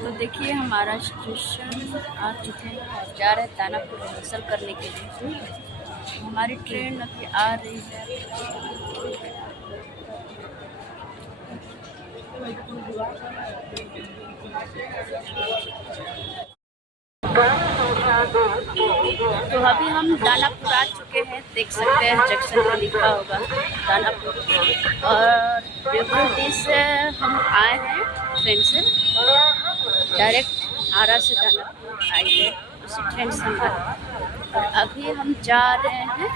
तो देखिए हमारा स्टेशन आ चुके हैं और जा रहे हैं दानापुर रिहर्सल करने के लिए। हमारी ट्रेन अभी आ रही है। तो अभी हम दानापुर आ चुके हैं, देख सकते हैं जंक्शन पर लिखा होगा दानापुर। और देवपुर से हम आए हैं ट्रेन से, डायरेक्ट आरा से दानापुर आए थे उसी ट्रेन से हम आए। और अभी हम जा रहे हैं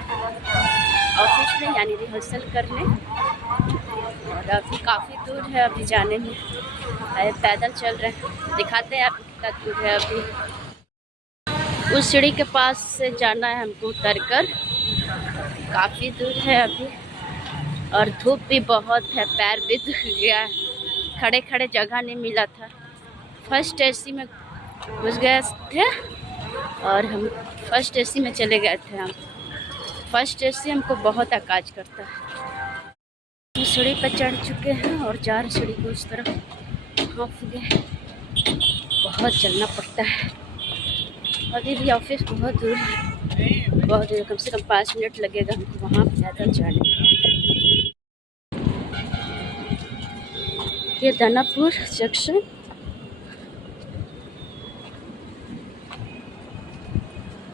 ऑफिस में, यानी रिहर्सल करने। और अभी काफ़ी दूर है अभी जाने में, पैदल चल रहे हैं। दिखाते हैं आपको कितना दूर है। अभी उस सीढ़ी के पास से जाना है हमको उतर कर, काफ़ी दूर है अभी। और धूप भी बहुत है, पैर भी दुख गया है, खड़े खड़े जगह नहीं मिला था। फर्स्ट एसी में घुस गए थे और हम फर्स्ट एसी में चले गए थे। हम फर्स्ट एसी हमको बहुत अकाज करता है। सीढ़ी पर चढ़ चुके हैं और जा रहे सीढ़ी को उस तरफ। हाँफ गए, बहुत चलना पड़ता है। अभी भी ऑफिस बहुत दूर है, बहुत दूर, कम से कम 5 मिनट लगेगा हमको वहाँ पैदल जाने में। ये दानापुर जंक्शन।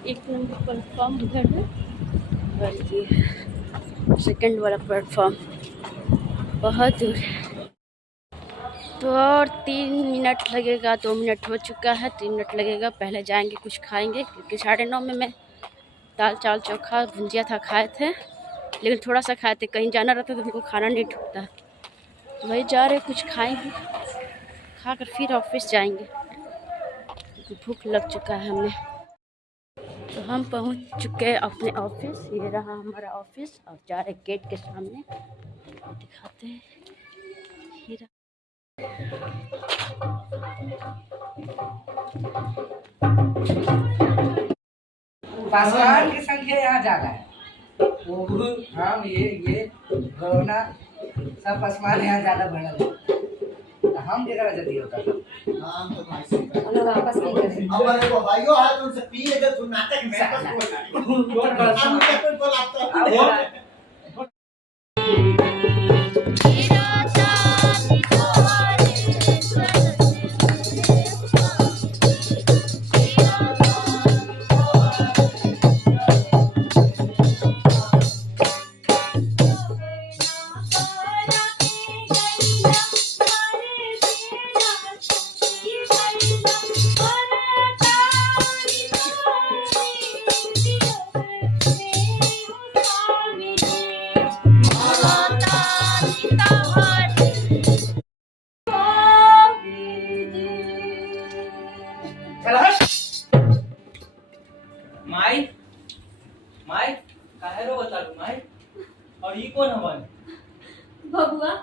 एक नंबर प्लेटफॉर्म उधर है और ये सेकंड वाला प्लेटफॉर्म बहुत दूर है। तो और 3 मिनट लगेगा, 2 मिनट हो चुका है, 3 मिनट लगेगा। पहले जाएंगे कुछ खाएंगे, क्योंकि 9:30 में मैं दाल चावल चोखा भुंजिया था खाए थे, लेकिन थोड़ा सा खाए थे, कहीं जाना रहता तो हमको खाना नहीं ढूंढता। तो वही जा रहे कुछ खाएंगे, खाकर फिर ऑफिस जाएंगे, क्योंकि भूख लग चुका है हमें। तो हम पहुंच चुके हैं अपने ऑफिस। ये रहा हमारा ऑफिस और जा रहे गेट के सामने, दिखाते हैं। पासवान की संख्या यहाँ ज्यादा है। हाँ, ये गौना सब पासवान यहाँ ज्यादा बढ़ल है। हम केकरा जल्दी होता हम लोग आपस नहीं करें। हमारे को भाइयों है तो उनसे पी ले तो नाटक में बस हम कैसे बोलाते हैं। माई माई काहे रो बता दू माई। और ये कौन हवन? बबुआ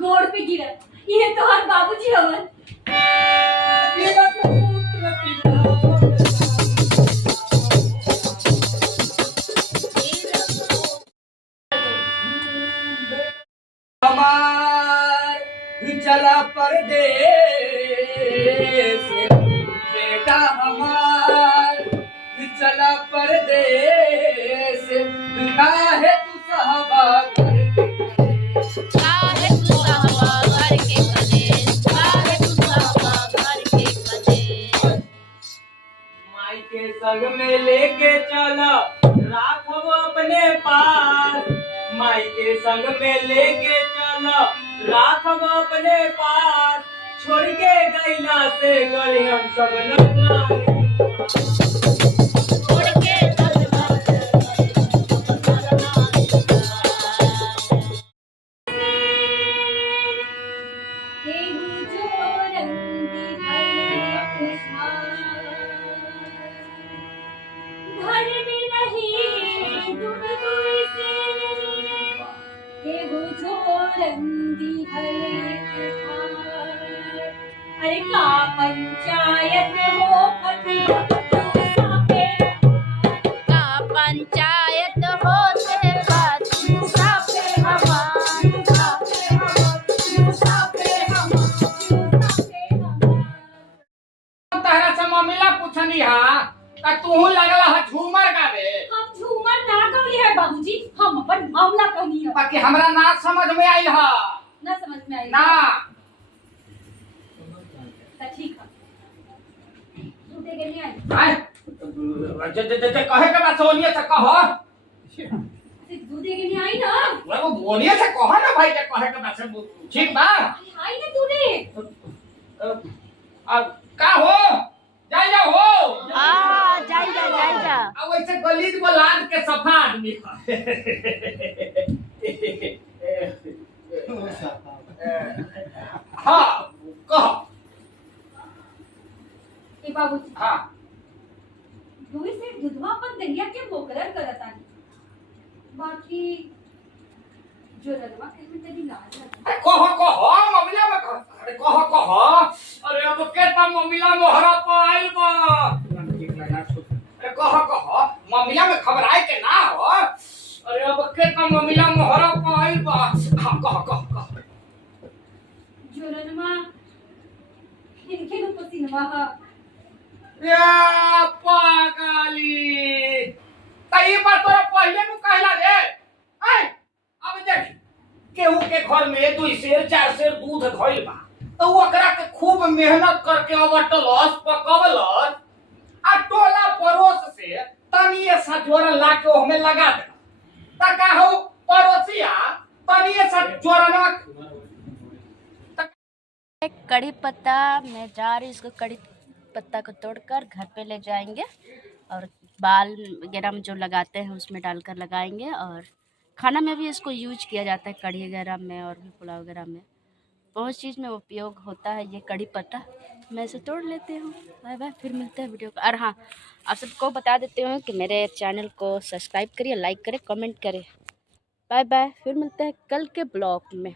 गोड़ पे गिरा, ये तो हर बाबूजी हवन। हमार चला परदेश, बेटा हमार चला परदेश, काहे तू सहबा काहे तू सहबा घर के कलेश, काहे तू सहबा घर के कलेश। माई के संग में लेके चला राखब अपने पास, माई के संग में लेके चला राखब अपने पास, छोड़ के गैला से गए हम सब नजर। अरे का पंचायत हो का पंचायत होते बात साफे हवा। पूछनी हां का तू लगला है झूमर गावे। हम झूमर ना गवली है बाबूजी, हम अपन मामला कहनी है। बाकी हमरा ना समझ में आइल है। ना समझ में आई ना तो ठीक है। झूठे के नहीं आई। आय जे कहे के बात सोनिए से कहो। दूधे के नहीं आई ना। वो बोलिए से कहो ना भाई, के कहे के बात से ठीक बा। आई ना तूने। अब का हो जाइजा हो। हाँ जाइजा। अब वैसे गलीज बलाद के सफा आदमी हाँ कहो। ए बाबूजी हाँ दूध से दूधवा अपन दहिया के मोकरर करत आनी। बाकी जो रगवा के में तेरी लाज है। कहो मम्मीला में कहो। अरे अब केता मम्मीला मोहरा पाइल बा। अरे कहो मम्मीला में खबर आए के ना हो। अरे अब केता मम्मीला मोहरा पाइल बा। हाँ कहो। जो रनमा इनके नु पसीनवा हा। रे पागली तई बात तोरा पहले नु कहला रे। आय अब देख केहू के घर में 2 सेर 4 सेर दूध धइल बा तो ओकरा के खूब मेहनत करके अवटलस पकवलस आ टोला पड़ोस से तनिए सा जोरन ला के ओमे लगा दे त का हो पड़ोसिया तनिए सा जोरन कड़ी पत्ता मैं जा रही, इसको कड़ी पत्ता को तोड़कर घर पे ले जाएंगे और बाल वगैरह में जो लगाते हैं उसमें डालकर लगाएंगे। और खाना में भी इसको यूज किया जाता है, कढ़ी वगैरह में और भी पुलाव वगैरह में बहुत चीज़ में उपयोग होता है ये कड़ी पत्ता। मैं इसे तोड़ लेती हूँ। बाय बाय, फिर मिलते हैं वीडियो को। और हाँ, आप सबको बता देते हूँ कि मेरे चैनल को सब्सक्राइब करिए, लाइक करें, कमेंट करें। बाय बाय, फिर मिलते हैं कल के ब्लॉग में।